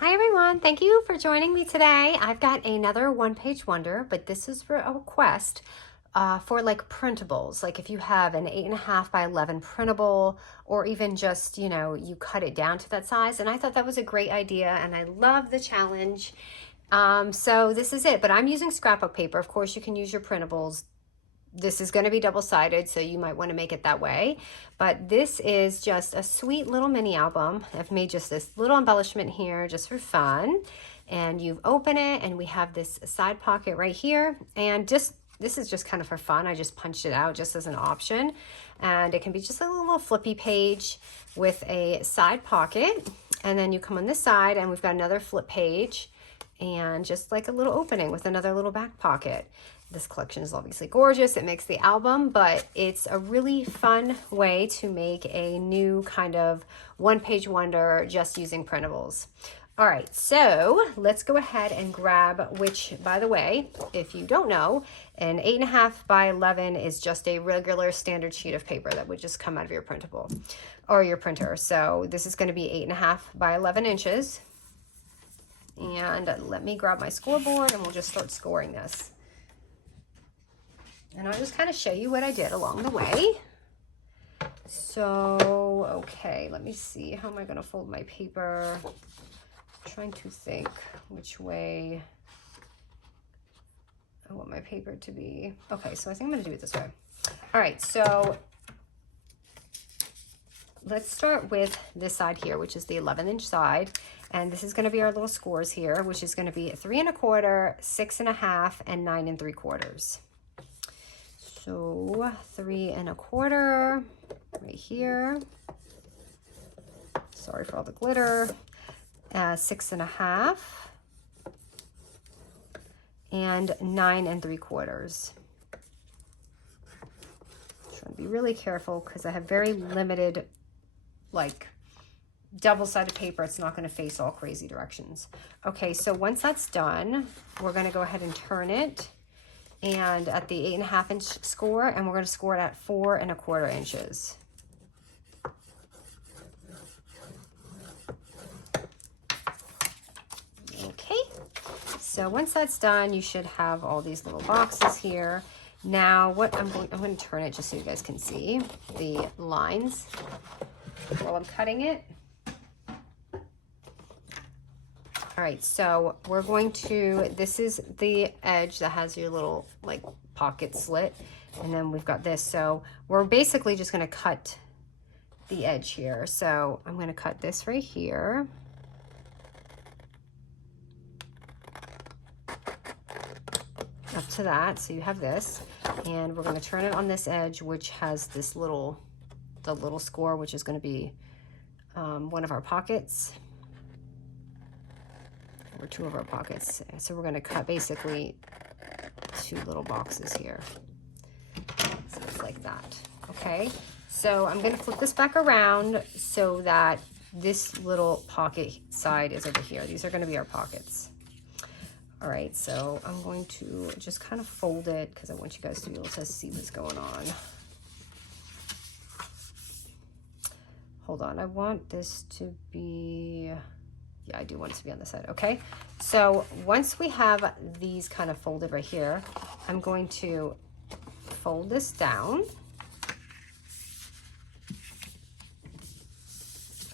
Hi everyone, thank you for joining me today. I've got another one-page wonder, but this is for a request for like printables. Like if you have an 8.5 by 11 printable, or even just, you cut it down to that size. And I thought that was a great idea and I love the challenge. So this is it, but I'm using scrapbook paper. Of course, you can use your printables. This is going to be double-sided, so you might want to make it that way. But this is just a sweet little mini album. I've made just this little embellishment here just for fun. And you open it, and we have this side pocket right here. And this is just kind of for fun. I just punched it out just as an option. And it can be just a little flippy page with a side pocket. And then you come on this side, and we've got another flip page. And just like a little opening with another little back pocket. This collection is obviously gorgeous. It makes the album, but it's a really fun way to make a new kind of one-page wonder just using printables. All right, so let's go ahead and grab, which, by the way, if you don't know, an 8.5 by 11 is just a regular standard sheet of paper that would just come out of your printable or your printer. So this is going to be 8.5 by 11 inches. And let me grab my scoreboard and we'll just start scoring this. And I'll just kind of show you what I did along the way. So, okay, let me see. How am I going to fold my paper? I'm trying to think which way I want my paper to be. Okay, so I think I'm going to do it this way. All right, so let's start with this side here, which is the 11-inch side. And this is going to be our little scores here, which is going to be 3 1/4, 6 1/2, and 9 3/4. So 3 1/4 right here. Sorry for all the glitter. 6 1/2 and 9 3/4. Trying to be really careful because I have very limited, like, double-sided paper. It's not going to face all crazy directions. Okay, so once that's done, we're going to go ahead and turn it. And at the 8.5 inch score, and we're going to score it at 4 1/4 inches. Okay, so once that's done, you should have all these little boxes here. Now, what I'm going to turn it just so you guys can see the lines while I'm cutting it. All right, so we're going to, this is the edge that has your little like pocket slit. And then we've got this. So we're basically just going to cut the edge here. So I'm going to cut this right here. Up to that. So you have this. And we're going to turn it on this edge, which has this little, the little score, which is going to be one of our pockets. Or 2 of our pockets. So we're going to cut basically 2 little boxes here. So it's like that. Okay. So I'm going to flip this back around so that this little pocket side is over here. These are going to be our pockets. All right. So I'm going to just kind of fold it because I want you guys to be able to see what's going on. Hold on. I want this to be... Yeah, I do want it to be on the side. Okay, so once we have these kind of folded right here, I'm going to fold this down.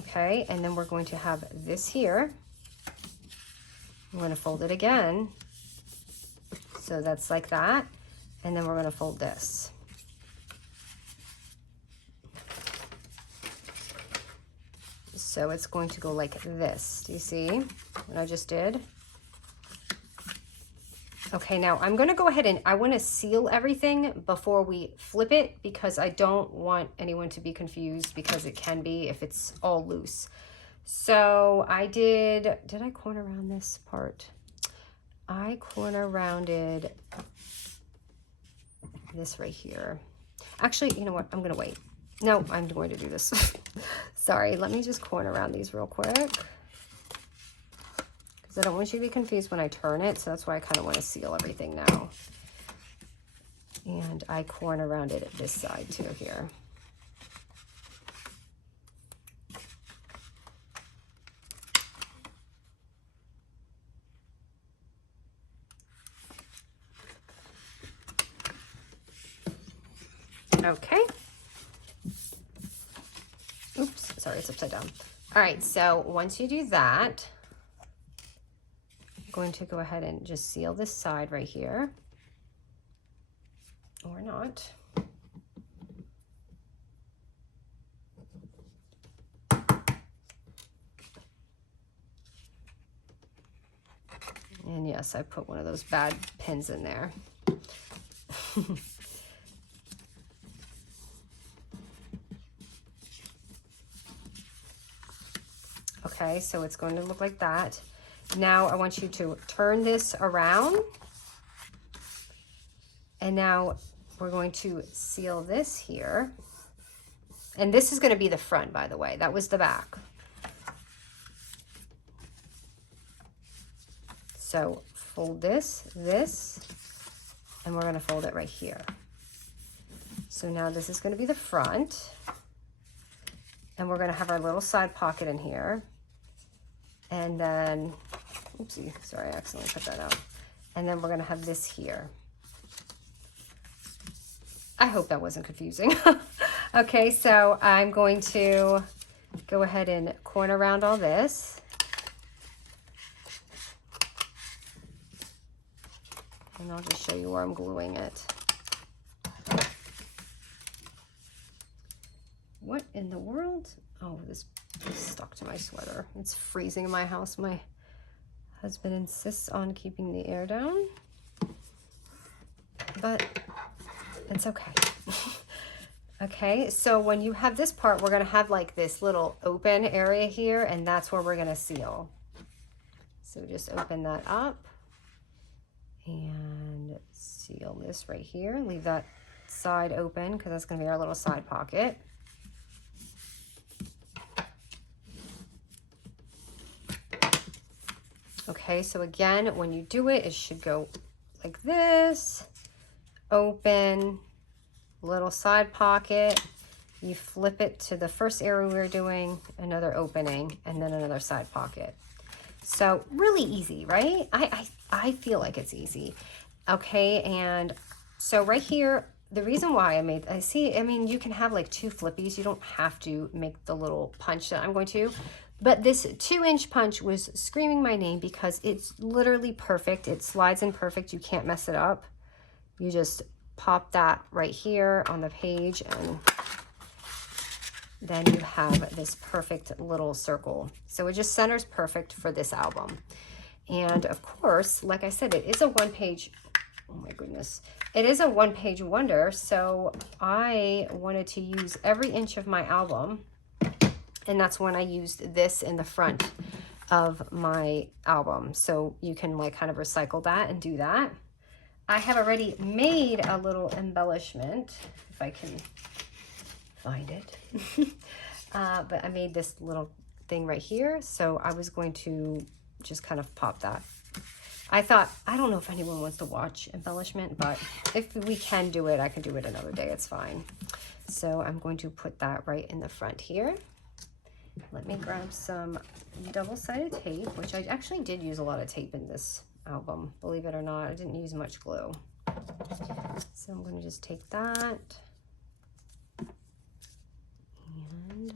Okay, and then we're going to have this here. I'm going to fold it again. So that's like that. And then we're going to fold this. So it's going to go like this. Do you see what I just did? Okay, now I'm going to go ahead and I want to seal everything before we flip it because I don't want anyone to be confused because it can be if it's all loose. So I did I corner round this part? I corner rounded this right here. Actually, you know what? I'm going to wait. No, I'm going to do this. Sorry, let me just corner around these real quick. Because I don't want you to be confused when I turn it, so that's why I kind of want to seal everything now. And I corner around it at this side too here. Okay. Oops, sorry, it's upside down. All right, so once you do that, I'm going to go ahead and just seal this side right here, or not. And yes, I put one of those bad pins in there. Okay, so it's going to look like that. Now I want you to turn this around. And now we're going to seal this here. And this is going to be the front, by the way. That was the back. So fold this, and we're going to fold it right here. So now this is going to be the front. And we're going to have our little side pocket in here. And then, oopsie, sorry, I accidentally put that out. And then we're going to have this here. I hope that wasn't confusing. Okay, so I'm going to go ahead and corner around all this. And I'll just show you where I'm gluing it. What in the world? Oh, this is stuck to my sweater. It's freezing in my house. My husband insists on keeping the air down, but it's okay. Okay, so when you have this part, we're gonna have like this little open area here, and that's where we're gonna seal. So just open that up and seal this right here. Leave that side open because that's gonna be our little side pocket. Okay, so again, when you do it, it should go like this, open, little side pocket. You flip it to the first area we were doing, another opening, and then another side pocket. So really easy, right? I feel like it's easy. Okay, and so right here, the reason why I mean, you can have like 2 flippies. You don't have to make the little punch that I'm going to. But this 2-inch punch was screaming my name because it's literally perfect. It slides in perfect. You can't mess it up. You just pop that right here on the page, and then you have this perfect little circle. So it just centers perfect for this album. And of course, like I said, it is a 1-page, oh my goodness, it is a 1-page wonder. So I wanted to use every inch of my album. And that's when I used this in the front of my album. So you can like kind of recycle that and do that. I have already made a little embellishment, if I can find it. But I made this little thing right here. So I was going to just kind of pop that. I thought, I don't know if anyone wants to watch embellishment, but if we can do it, I can do it another day. It's fine. So I'm going to put that right in the front here. Let me grab some double-sided tape, which I actually did use a lot of tape in this album. Believe it or not, I didn't use much glue. So I'm going to just take that and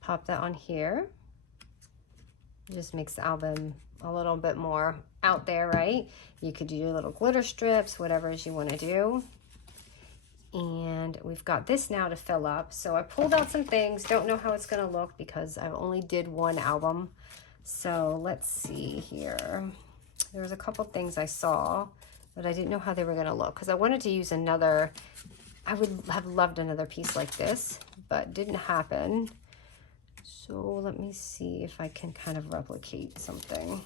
pop that on here. It just makes the album a little bit more out there, right? You could do your little glitter strips, whatever it is you want to do. And we've got this now to fill up. So I pulled out some things. Don't know how it's going to look because I only did 1 album. So let's see here. There was a couple things I saw, but I didn't know how they were going to look because I wanted to use another. I would have loved another piece like this, but didn't happen. So let me see if I can kind of replicate something.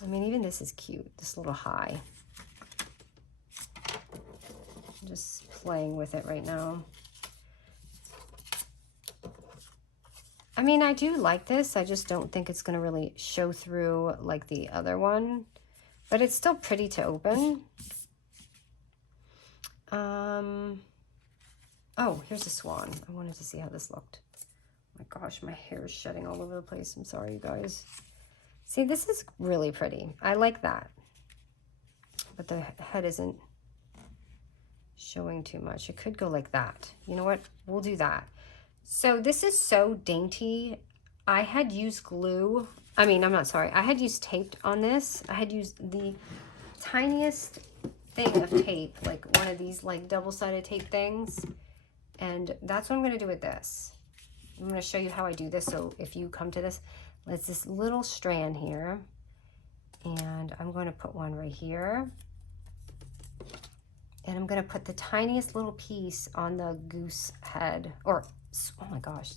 I mean, even this is cute, this little high. I'm just playing with it right now. I mean, I do like this. I just don't think it's going to really show through like the other one, but it's still pretty to open. Oh, here's a swan. I wanted to see how this looked. Oh my gosh, my hair is shedding all over the place. I'm sorry, you guys. See, this is really pretty. I like that. but the head isn't showing too much. It could go like that. You know what? We'll do that. So this is so dainty. I had used glue. I mean, I'm not sorry. I had used tape on this. I had used the tiniest thing of tape, like one of these like double-sided tape things. And that's what I'm going to do with this. I'm going to show you how I do this. So if you come to this, it's this little strand here. And I'm going to put one right here. And I'm going to put the tiniest little piece on the goose head. Or, oh my gosh.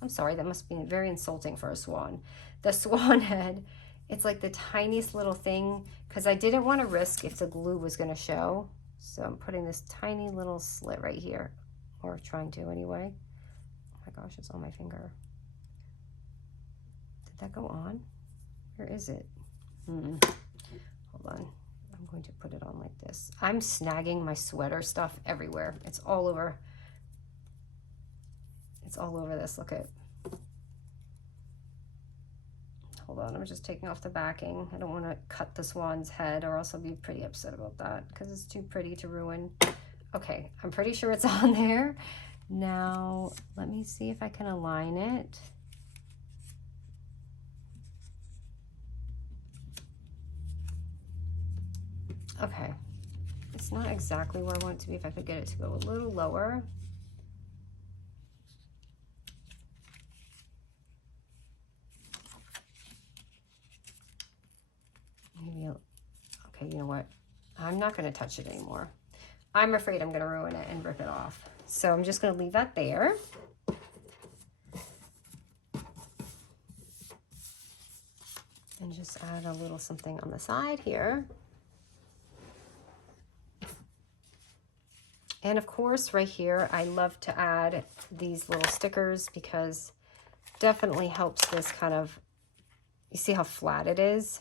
I'm sorry, that must be very insulting for a swan. The swan head, it's like the tiniest little thing, because I didn't want to risk if the glue was going to show. So I'm putting this tiny little slit right here, or trying to anyway. Oh my gosh, it's on my finger. Did that go on? Where is it? Hold on. I'm going to put it on like this. I'm snagging my sweater stuff everywhere. It's all over. It's all over this. Look at. Hold on. I'm just taking off the backing. I don't want to cut the swan's head, or else I'll be pretty upset about that because it's too pretty to ruin. Okay, I'm pretty sure it's on there. Now, let me see if I can align it. Okay, it's not exactly where I want it to be. If I could get it to go a little lower. Maybe, okay, you know what? I'm not going to touch it anymore. I'm afraid I'm going to ruin it and rip it off. So I'm just going to leave that there. And just add a little something on the side here. And of course, right here, I love to add these little stickers because definitely helps this kind of, you see how flat it is?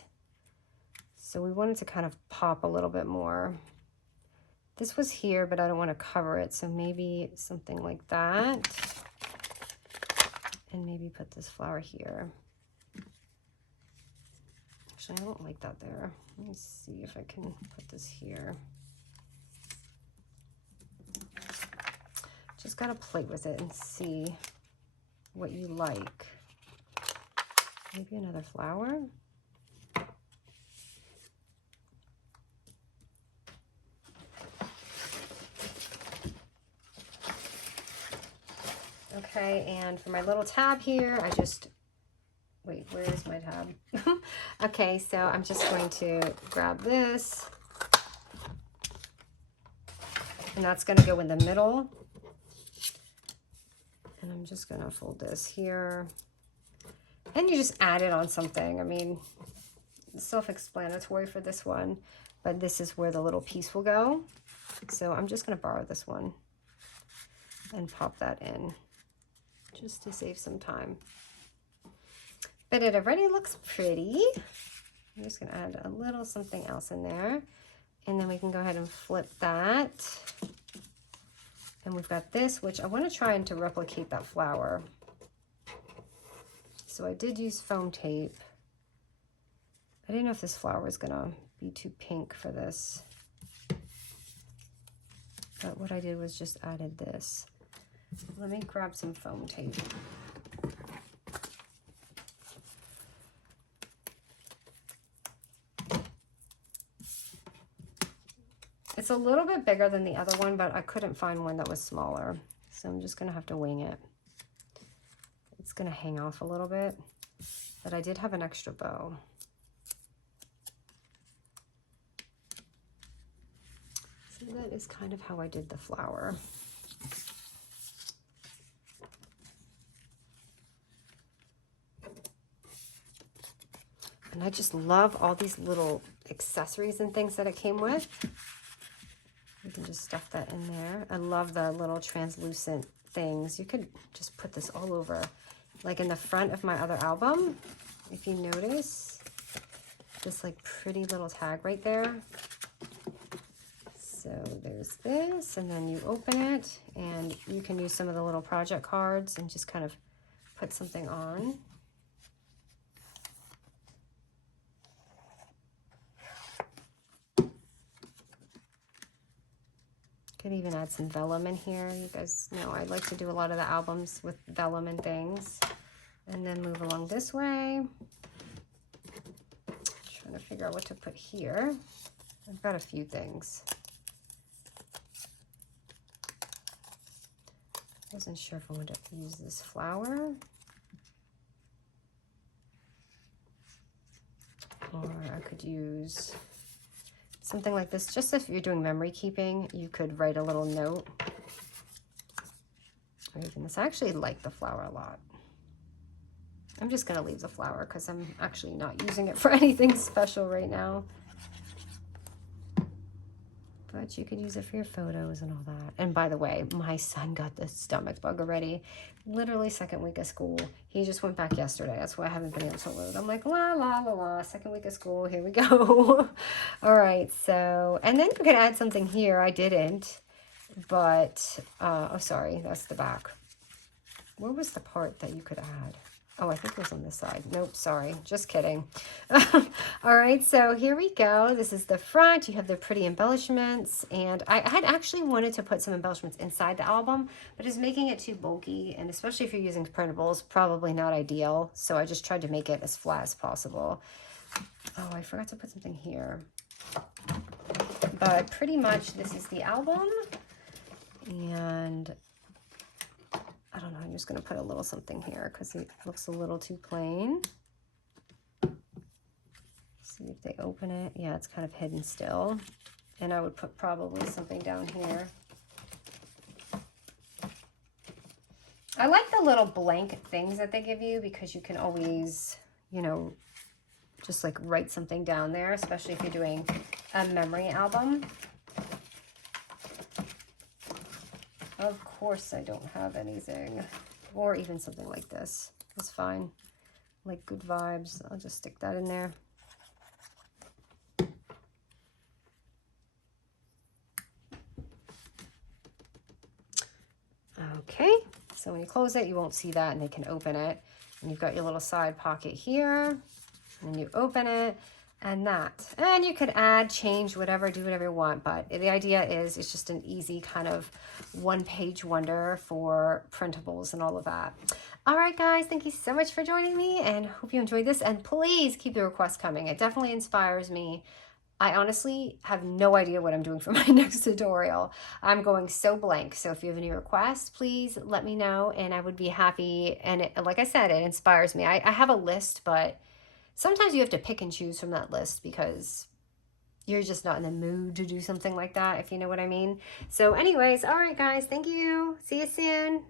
So we wanted to kind of pop a little bit more. This was here, but I don't want to cover it. So maybe something like that. And maybe put this flower here. Actually, I don't like that there. Let me see if I can put this here. Just gotta play with it and see what you like. Maybe another flower. Okay, and for my little tab here, I just, wait, where is my tab? Okay, so I'm just going to grab this. And that's gonna go in the middle. And I'm just gonna fold this here. And you just add it on something. I mean, self-explanatory for this one, but this is where the little piece will go. So I'm just gonna borrow this one and pop that in just to save some time. But it already looks pretty. I'm just gonna add a little something else in there. And then we can go ahead and flip that. And we've got this, which I want to try and to replicate that flower. So I did use foam tape. I didn't know if this flower was gonna be too pink for this. But what I did was just added this. Let me grab some foam tape. It's a little bit bigger than the other one, but I couldn't find one that was smaller. So I'm just gonna have to wing it. It's gonna hang off a little bit, but I did have an extra bow. So that is kind of how I did the flower. And I just love all these little accessories and things that it came with. You can just stuff that in there. I love the little translucent things. You could just put this all over. Like in the front of my other album, if you notice, this like pretty little tag right there. So there's this, and then you open it, and you can use some of the little project cards and just kind of put something on. Could even add some vellum in here. You guys know I like to do a lot of the albums with vellum and things. And then move along this way. Trying to figure out what to put here. I've got a few things. Wasn't sure if I wanted to use this flower. Or I could use something like this. Just if you're doing memory keeping, you could write a little note. Or even this. I actually like the flower a lot. I'm just going to leave the flower because I'm actually not using it for anything special right now. But you could use it for your photos and all that. And by the way, my son got the stomach bug already. Literally second week of school. He just went back yesterday. That's why I haven't been able to load. I'm like, la, la, la, la. Second week of school. Here we go. All right. So, and then we could add something here. I didn't. But, oh, sorry. That's the back. Where was the part that you could add? Oh, I think it was on this side. Nope, sorry. Just kidding. All right, so here we go. This is the front. You have the pretty embellishments. And I had actually wanted to put some embellishments inside the album, but it's making it too bulky. And especially if you're using printables, probably not ideal. So I just tried to make it as flat as possible. Oh, I forgot to put something here. But pretty much this is the album. And I don't know, I'm just going to put a little something here because it looks a little too plain. See if they open it. Yeah, it's kind of hidden still. And I would put probably something down here. I like the little blank things that they give you because you can always, you know, just like write something down there, especially if you're doing a memory album. Of course I don't have anything, or even something like this. That's fine. Like good vibes. I'll just stick that in there. Okay, so when you close it, you won't see that and they can open it. And you've got your little side pocket here, and then you open it. And that, and you could add, change, whatever, do whatever you want, but the idea is it's just an easy kind of one-page wonder for printables and all of that. All right, guys, thank you so much for joining me, and hope you enjoyed this, and please keep the requests coming. It definitely inspires me. I honestly have no idea what I'm doing for my next tutorial. I'm going so blank, so if you have any requests, please let me know, and I would be happy, and like I said, it inspires me. I have a list, but sometimes you have to pick and choose from that list because you're just not in the mood to do something like that, if you know what I mean. So anyways, all right, guys, thank you. See you soon.